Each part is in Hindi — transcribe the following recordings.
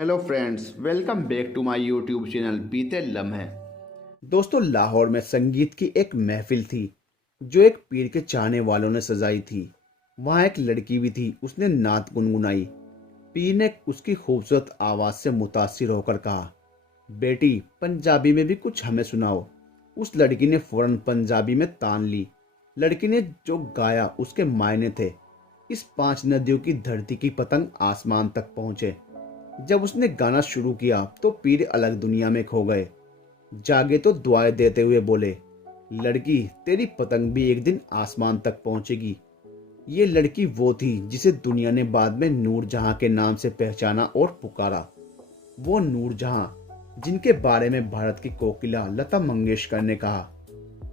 Hello friends, welcome back to my YouTube channel Beete Lamhe. दोस्तों, लाहौर में संगीत की एक महफिल थी जो एक पीर के चाहने वालों ने सजाई थी। वहां एक लड़की भी थी, उसने नात गुनगुनाई। पीर ने उसकी खूबसूरत आवाज से मुतासिर होकर कहा, बेटी पंजाबी में भी कुछ हमें सुनाओ। उस लड़की ने फौरन पंजाबी में तान ली। लड़की ने जो गाया उसके मायने थे। इस 5 नदियों की धरती की पतंग आसमान तक पहुंचे। जब उसने गाना शुरू किया तो पीर अलग दुनिया में खो गए। जागे तो दुआएं देते हुए बोले, लड़की तेरी पतंग भी एक दिन आसमान तक पहुंचेगी। ये लड़की वो थी जिसे दुनिया ने बाद में नूरजहां के नाम से पहचाना और पुकारा। वो नूरजहां जिनके बारे में भारत की कोकिला लता मंगेशकर ने कहा,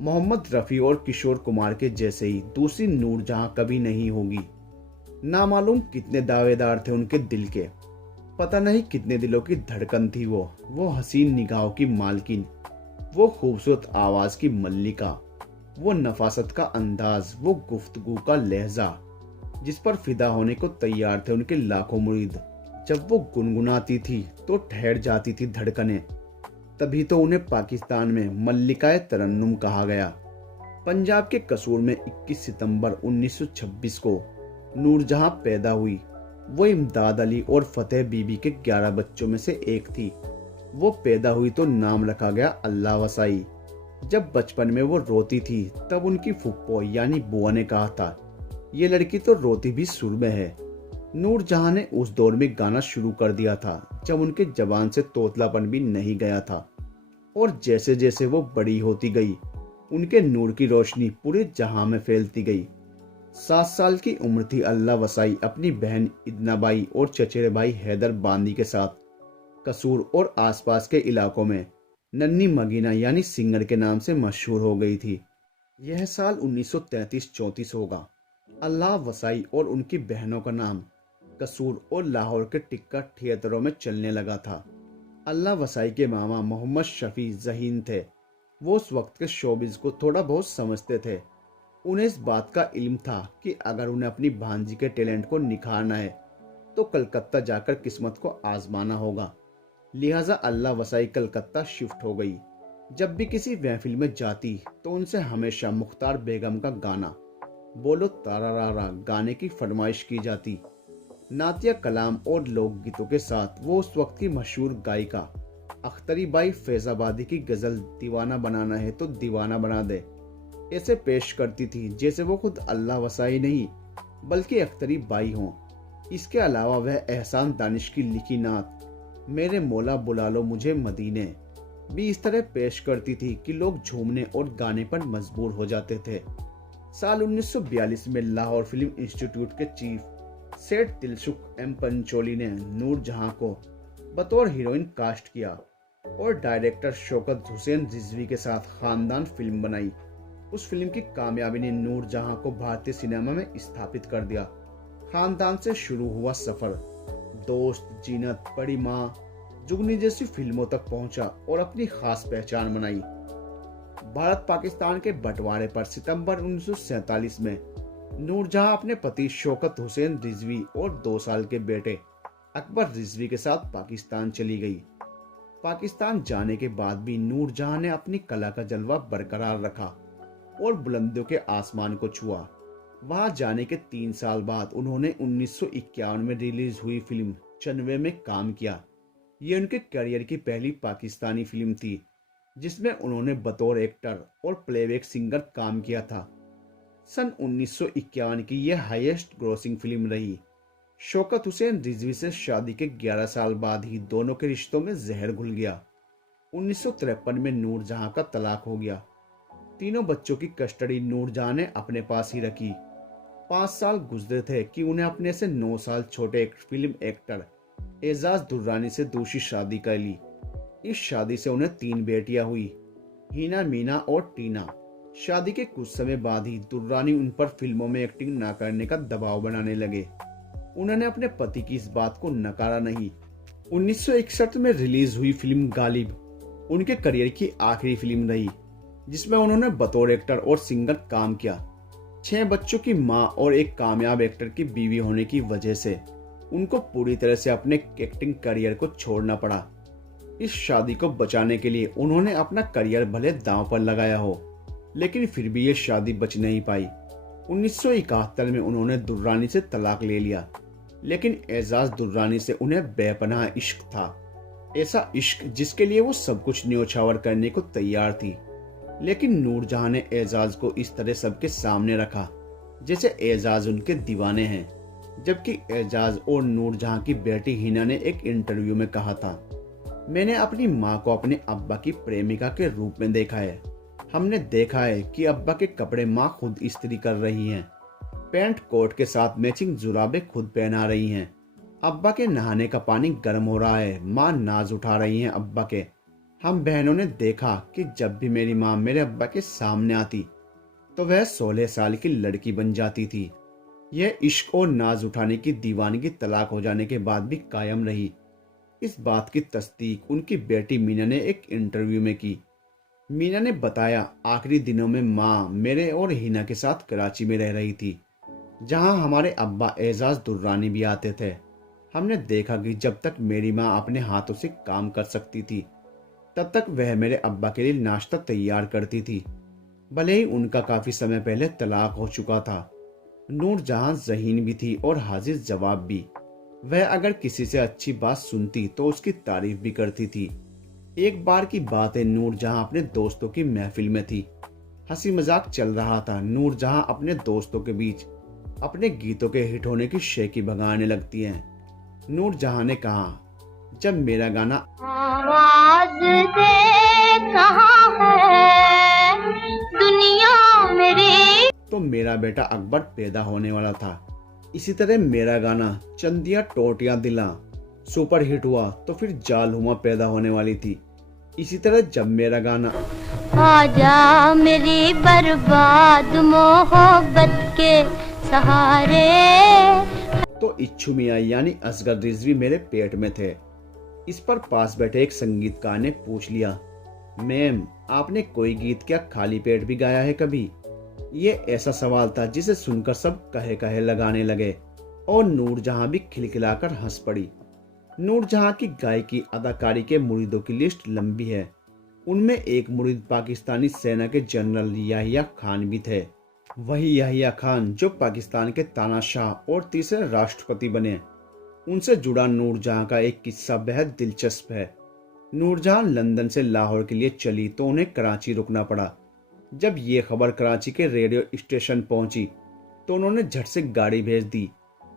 मोहम्मद रफ़ी और किशोर कुमार के जैसे ही दूसरी नूरजहां कभी नहीं होगी। नामालूम कितने दावेदार थे उनके दिल के, पता नहीं कितने दिलों की धड़कन थी वो हसीन निगाहों की मालकिन, वो खूबसूरत आवाज की मल्लिका, वो नफासत का अंदाज, वो गुफ्तगू का लहजा जिस पर फिदा होने को तैयार थे उनके लाखों मुरीद। जब वो गुनगुनाती थी तो ठहर जाती थी धड़कनें। तभी तो उन्हें पाकिस्तान में मल्लिकाए तरन्नुम कहा गया। पंजाब के कसूर में 21 सितंबर 1926 को नूरजहां पैदा हुई। वो इमदाद अली और फतेह बीबी के 11 बच्चों में से एक थी। वो पैदा हुई तो नाम रखा गया अल्लाह वसाई। जब बचपन में वो रोती थी तब उनकी फुप्पो यानी बुआ ने कहा था, ये लड़की तो रोती भी सुर में है। नूरजहां ने उस दौर में गाना शुरू कर दिया था जब उनके जबान से तोतलापन भी नहीं गया था। और जैसे जैसे वो बड़ी होती गई उनके नूर की रोशनी पूरे जहां में फैलती गई। 7 साल की उम्र थी अल्लाह वसाई अपनी बहन इदनाबाई और चचेरे भाई हैदर बांदी के साथ कसूर और आसपास के इलाकों में नन्ही मगीना यानी सिंगर के नाम से मशहूर हो गई थी। यह साल 1933-34 होगा। अल्लाह वसाई और उनकी बहनों का नाम कसूर और लाहौर के टिक्का थिएटरों में चलने लगा था। अल्लाह वसाई के मामा मोहम्मद शफी जहीन थे। वो उस वक्त के शोबिज को थोड़ा बहुत समझते थे। उन्हें इस बात का इल्म था कि अगर उन्हें अपनी भांजी के टैलेंट को निखारना है तो कलकत्ता जाकर किस्मत को आजमाना होगा। लिहाजा अल्लाह वसाई कलकत्ता शिफ्ट हो गई। जब भी किसी महफिल में जाती तो उनसे हमेशा मुख्तार बेगम का गाना बोलो तारा रारा गाने की फरमाइश की जाती। नातिया कलाम और लोकगीतों के साथ वो उस वक्त की मशहूर गायिका अख्तरी बाई फैजाबादी की गजल दीवाना बनाना है तो दीवाना बना दे ऐसे पेश करती थी जैसे वो खुद अल्लाह वसाई नहीं बल्कि अख्तरी बाई हों। इसके अलावा वह एहसान दानिश की लिखी नात मेरे मौला बुला लो मुझे मदीने भी इस तरह पेश करती थी कि लोग झूमने और गाने पर मजबूर हो जाते थे। साल 1942 में लाहौर फिल्म इंस्टीट्यूट के चीफ सेठ दिलसुख एम पंचोली ने नूरजहां को बतौर हीरोइन कास्ट किया और डायरेक्टर शौकत हुसैन रिजवी के साथ खानदान फिल्म बनाई। उस फिल्म की कामयाबी ने नूरजहां को भारतीय सिनेमा में स्थापित कर दिया। खानदान से शुरू हुआ सफर दोस्त, जीनत, बड़ी माँ, जुगनी जैसी फिल्मों तक पहुंचा और अपनी खास पहचान बनाई। भारत पाकिस्तान के बंटवारे पर सितंबर 1947 में नूरजहां अपने पति शौकत हुसैन रिजवी और 2 साल के बेटे अकबर रिजवी के साथ पाकिस्तान चली गई। पाकिस्तान जाने के बाद भी नूरजहां ने अपनी कला का जलवा बरकरार रखा और बुलंदियों के आसमान को छुआ। वहां जाने के 3 साल बाद उन्होंने 1951 में रिलीज हुई फिल्म चनवे में काम किया। ये उनके करियर की पहली पाकिस्तानी फिल्म थी जिसमें उन्होंने बतौर एक्टर और प्लेबैक सिंगर काम किया था। सन 1951 की यह हाईएस्ट ग्रॉसिंग फिल्म रही। शौकत हुसैन रिजवी से शादी के 11 साल बाद ही दोनों के रिश्तों में जहर घुल गया। 1953 में नूरजहां का तलाक हो गया। तीनों बच्चों की कस्टडी नूरजहां ने अपने पास ही रखी। 5 साल गुजरे थे कि उन्हें अपने से 9 साल छोटे एक फिल्म एक्टर एजाज दुर्रानी से दूसरी शादी कर ली। इस शादी से उन्हें 3 बेटियां हुई, हीना, मीना और टीना। शादी के कुछ समय बाद ही दुर्रानी उन पर फिल्मों में एक्टिंग न करने का दबाव बनाने लगे। उन्होंने अपने पति की इस बात को नकारा नहीं। 1961 में रिलीज हुई फिल्म गालिब उनके करियर की आखिरी फिल्म रही जिसमें उन्होंने बतौर एक्टर और सिंगर काम किया। 6 बच्चों की मां और एक कामयाब एक्टर की बीवी होने की वजह से उनको पूरी तरह से अपने एक्टिंग करियर को छोड़ना पड़ा। इस शादी को बचाने के लिए उन्होंने अपना करियर भले दांव पर लगाया हो, लेकिन फिर भी ये शादी बच नहीं पाई। 1971 में उन्होंने दुर्रानी से तलाक ले लिया, लेकिन एजाज दुर्रानी से उन्हें बेपनाह इश्क था। ऐसा इश्क जिसके लिए वो सब कुछ न्योछावर करने को तैयार थी। लेकिन नूरजहां ने एजाज को इस तरह सबके सामने रखा जैसे एजाज उनके दीवाने हैं, जबकि एजाज और नूरजहां की बेटी हिना ने एक इंटरव्यू में कहा था, मैंने अपनी माँ को अपने अब्बा की प्रेमिका के रूप में देखा है। हमने देखा है कि अब्बा के कपड़े माँ खुद इस्त्री कर रही हैं, पैंट कोट के साथ मैचिंग जुराबे खुद पहना रही हैं, अब्बा के नहाने का पानी गर्म हो रहा है, माँ नाज उठा रही हैं अब्बा के। हम बहनों ने देखा कि जब भी मेरी माँ मेरे अब्बा के सामने आती तो वह 16 साल की लड़की बन जाती थी। यह इश्क और नाज उठाने की दीवानगी तलाक हो जाने के बाद भी कायम रही। इस बात की तस्दीक उनकी बेटी मीना ने एक इंटरव्यू में की। मीना ने बताया, आखिरी दिनों में माँ मेरे और हिना के साथ कराची में रह रही थी, जहाँ हमारे अब्बा एजाज दुर्रानी भी आते थे। हमने देखा कि जब तक मेरी माँ अपने हाथों से काम कर सकती थी, तब तक वह मेरे अब्बा के लिए नाश्ता तैयार करती थी, भले ही उनका काफी समय पहले तलाक हो चुका था। नूरजहां ज़हीन भी थी और हाजिर जवाब भी। वह अगर किसी से अच्छी बात सुनती तो उसकी तारीफ भी करती थी। एक बार की बात है, नूरजहां अपने दोस्तों की महफिल में थी। हंसी मजाक चल रहा था। नूरजहां अपने दोस्तों के बीच अपने गीतों के हिट होने की शेखी भगाने लगती हैं। नूरजहां ने कहा, जब मेरा गाना आवाज दे कहाँ है दुनिया मेरी, तो मेरा बेटा अकबर पैदा होने वाला था। इसी तरह मेरा गाना चंदिया टोटियां दिला सुपर हिट हुआ तो फिर जाल हुआ पैदा होने वाली थी। इसी तरह जब मेरा गाना आजा मेरी बर्बाद मोहब्बत के सहारे, तो इच्छू मियां यानी असगर रिजवी मेरे पेट में थे। इस पर पास बैठे एक संगीतकार ने पूछ लिया, मैम आपने कोई गीत क्या खाली पेट भी गाया है कभी? ये ऐसा सवाल था जिसे सुनकर सब कहे कहे लगाने लगे और नूरजहां भी खिलखिलाकर हंस पड़ी। नूरजहां की गायकी अदाकारी के मुरीदों की लिस्ट लंबी है। उनमें एक मुरीद पाकिस्तानी सेना के जनरल याहिया खान भी थे। वही याहिया खान जो पाकिस्तान के तानाशाह और तीसरे राष्ट्रपति बने। उनसे जुड़ा नूरजहां का एक किस्सा बेहद दिलचस्प है। नूरजहां लंदन से लाहौर के लिए चली तो उन्हें कराची रुकना पड़ा। जब ये खबर कराची के रेडियो स्टेशन पहुंची तो उन्होंने झट से गाड़ी भेज दी।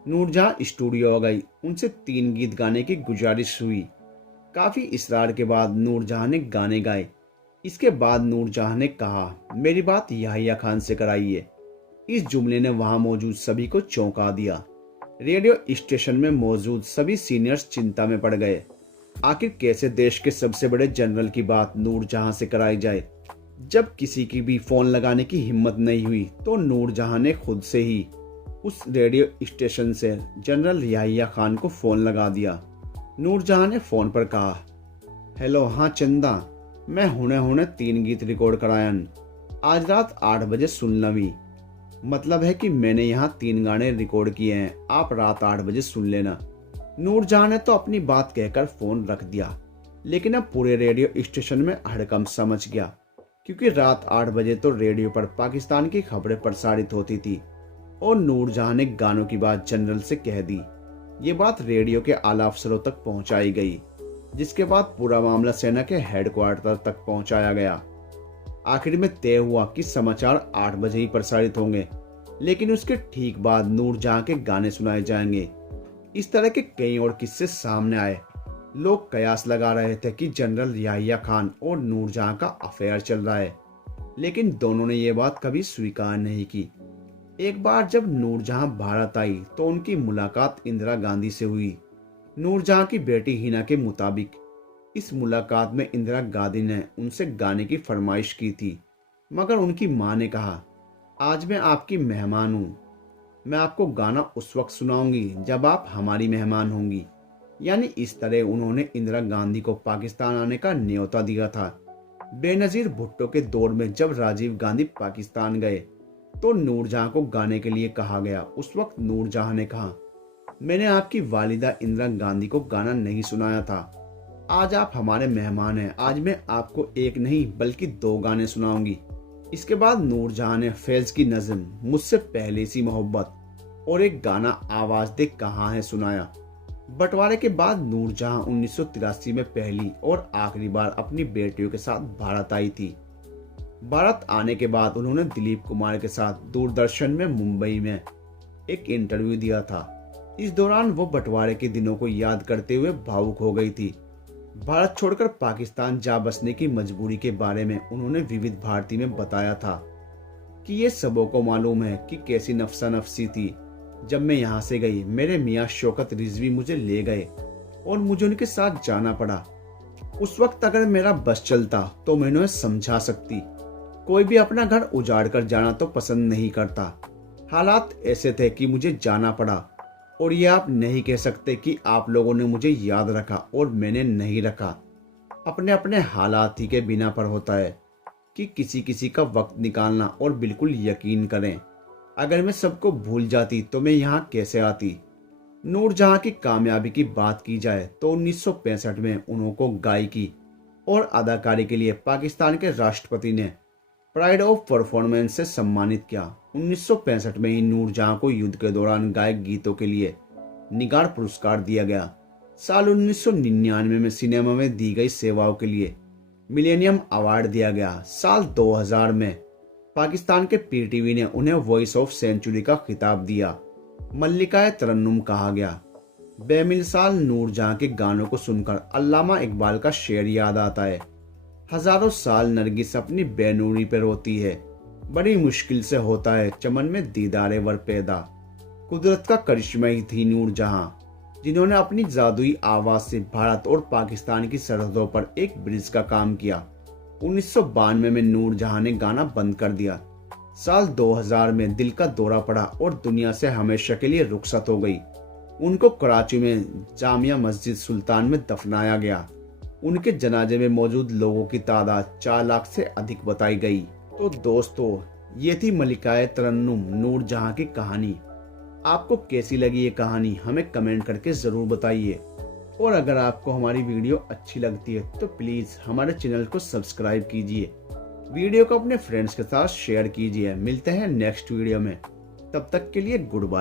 नूरजहां स्टूडियो आ गई। उनसे 3 गीत गाने की गुजारिश हुई। काफी इसरार के बाद नूरजहां ने गाने गाए। इसके बाद नूरजहां ने कहा, मेरी बात याहिया खान से कराइए। इस जुमले ने वहां मौजूद सभी को चौंका दिया। रेडियो स्टेशन में मौजूद सभी सीनियर्स चिंता में पड़ गए। आखिर कैसे देश के सबसे बड़े जनरल की बात नूरजहां से कराई जाए? जब किसी की भी फोन लगाने की हिम्मत नहीं हुई तो नूरजहां ने खुद से ही उस रेडियो स्टेशन से जनरल याहिया खान को फोन लगा दिया। नूरजहां ने फोन पर कहा, हेलो, हाँ चंदा, मैं हुणे 3 गीत रिकॉर्ड करायन, आज रात 8 बजे सुन लवी। मतलब है कि मैंने यहाँ 3 गाने रिकॉर्ड किए हैं, आप रात 8 बजे सुन लेना। नूरजहां ने तो अपनी बात कहकर फोन रख दिया, लेकिन अब पूरे रेडियो स्टेशन में हड़कंप समझ गया, क्योंकि रात 8 बजे तो रेडियो पर पाकिस्तान की खबरें प्रसारित होती थी और नूरजहां ने गानों की बात जनरल से कह दी। ये बात रेडियो के आला अफसरों तक पहुंचाई गई, जिसके बाद पूरा मामला सेना के हेडक्वार्टर तक पहुंचाया गया। आखिर में तय हुआ कि समाचार 8 बजे ही प्रसारित होंगे, लेकिन उसके ठीक बाद नूरजहां के गाने सुनाए जाएंगे। इस तरह के कई और किस्से सामने आए। लोग कयास लगा रहे थे कि जनरल याहिया खान और नूरजहां का अफेयर चल रहा है, लेकिन दोनों ने ये बात कभी स्वीकार नहीं की। एक बार जब नूरजहां भारत आई तो उनकी मुलाकात इंदिरा गांधी से हुई। नूरजहां की बेटी हिना के मुताबिक इस मुलाकात में इंदिरा गांधी ने उनसे गाने की फरमाइश की थी, मगर उनकी मां ने कहा, आज मैं आपकी मेहमान हूँ, मैं आपको गाना उस वक्त सुनाऊंगी जब आप हमारी मेहमान होंगी। यानी इस तरह उन्होंने इंदिरा गांधी को पाकिस्तान आने का न्योता दिया था। बेनजीर भुट्टो के दौर में जब राजीव गांधी पाकिस्तान गए तो नूरजहां को गाने के लिए कहा गया। उस वक्त नूरजहां ने कहा, मैंने आपकी वालिदा इंदिरा गांधी को गाना नहीं सुनाया था। आज आप हमारे मेहमान हैं। आज मैं आपको एक नहीं बल्कि 2 गाने सुनाऊंगी। इसके बाद नूरजहां ने फैज की नज़्म मुझसे पहले सी मोहब्बत और एक गाना आवाज दे कहाँ है सुनाया। बंटवारे के बाद नूरजहां 1983 में पहली और आखिरी बार अपनी बेटियों के साथ भारत आई थी। भारत आने के बाद उन्होंने दिलीप कुमार के साथ दूरदर्शन में मुंबई में एक इंटरव्यू दिया था। इस दौरान वो बंटवारे के दिनों को याद करते हुए भावुक हो गई थी। भारत छोड़कर पाकिस्तान जा बसने की मजबूरी के बारे में उन्होंने विविध भारती में बताया था कि ये सबों को मालूम है कि कैसी नफसा नफसी थी जब मैं यहाँ से गई। मेरे मियाँ शौकत रिजवी मुझे ले गए और मुझे उनके साथ जाना पड़ा। उस वक्त अगर मेरा बस चलता तो मैं उन्हें समझा सकती। कोई भी अपना घर उजाड़ कर जाना तो पसंद नहीं करता। हालात ऐसे थे कि मुझे जाना पड़ा और ये आप नहीं कह सकते कि आप लोगों ने मुझे याद रखा और मैंने नहीं रखा। अपने अपने हालात ही के बिना पर होता है कि किसी किसी का वक्त निकालना। और बिल्कुल यकीन करें, अगर मैं सबको भूल जाती तो मैं यहाँ कैसे आती। नूरजहां की कामयाबी की बात की जाए तो 1965 में उनको गायकी और अदाकारी के लिए पाकिस्तान के राष्ट्रपति ने प्राइड ऑफ परफॉर्मेंस से सम्मानित किया। 1965 में ही नूरजहां को युद्ध के दौरान गायक गीतों के लिए निगार पुरस्कार दिया गया। साल 1999 में सिनेमा में दी गई सेवाओं के लिए मिलेनियम अवार्ड दिया गया। साल 2000 में पाकिस्तान के पीटीवी ने उन्हें वॉइस ऑफ सेंचुरी का खिताब दिया। मल्लिकाए तरन्नुम कहा गया। बेमिसाल नूरजहां के गानों को सुनकर अल्लामा इकबाल का शेर याद आता है। हजारों साल नरगिस अपनी बेनूरी पे रोती है, बड़ी मुश्किल से होता है चमन में दीदारे वर पैदा। कुदरत का करिश्मा ही थी नूरजहां, जिन्होंने अपनी जादुई आवाज से भारत और पाकिस्तान की सरहदों पर एक ब्रिज का काम किया। 1992 में नूरजहां ने गाना बंद कर दिया। साल 2000 में दिल का दौरा पड़ा और दुनिया से हमेशा के लिए रुखसत हो गई। उनको कराची में जामिया मस्जिद सुल्तान में दफनाया गया। उनके जनाजे में मौजूद लोगों की तादाद 4 लाख से अधिक बताई गई। तो दोस्तों, ये थी मल्लिकाए तरन्नुम नूरजहां की कहानी। आपको कैसी लगी ये कहानी हमें कमेंट करके जरूर बताइए। और अगर आपको हमारी वीडियो अच्छी लगती है तो प्लीज हमारे चैनल को सब्सक्राइब कीजिए। वीडियो को अपने फ्रेंड्स के साथ शेयर कीजिए। मिलते हैं नेक्स्ट वीडियो में, तब तक के लिए गुड बाय।